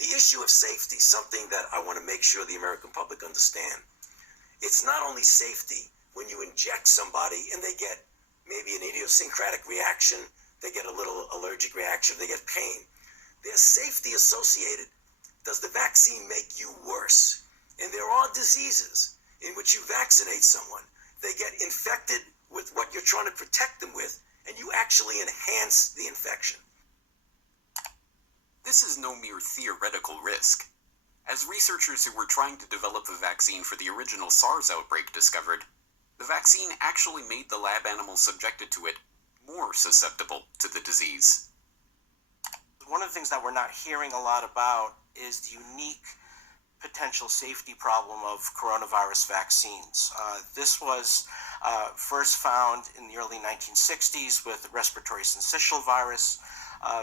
The issue of safety, something that I want to make sure the American public understand. It's not only safety when you inject somebody and they get maybe an idiosyncratic reaction, they get a little allergic reaction, they get pain. There's safety associated. Does the vaccine make you worse? And there are diseases in which you vaccinate someone, they get infected with what you're trying to protect them with, and you actually enhance the infection. This is no mere theoretical risk. As researchers who were trying to develop a vaccine for the original SARS outbreak discovered, the vaccine actually made the lab animals subjected to it more susceptible to the disease. One of the things that we're not hearing a lot about is the unique potential safety problem of coronavirus vaccines. This was first found in the early 1960s with respiratory syncytial virus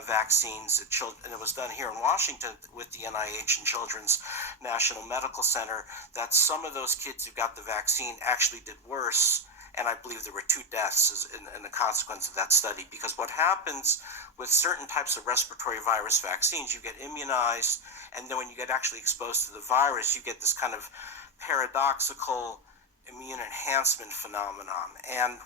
vaccines, and it was done here in Washington with the NIH and Children's National Medical Center, that some of those kids who got the vaccine actually did worse, and I believe there were 2 deaths in the consequence of that study. Because what happens with certain types of respiratory virus vaccines, you get immunized, and then when you get actually exposed to the virus, you get this kind of paradoxical immune enhancement phenomenon. And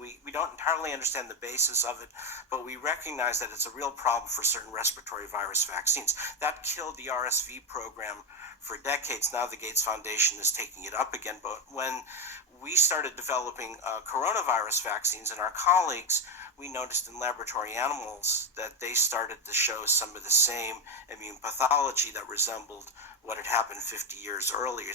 we don't entirely understand the basis of it, but we recognize that it's a real problem for certain respiratory virus vaccines. That killed the RSV program for decades. Now the Gates Foundation is taking it up again. But when we started developing coronavirus vaccines, and our colleagues, we noticed in laboratory animals that they started to show some of the same immune pathology that resembled what had happened 50 years earlier.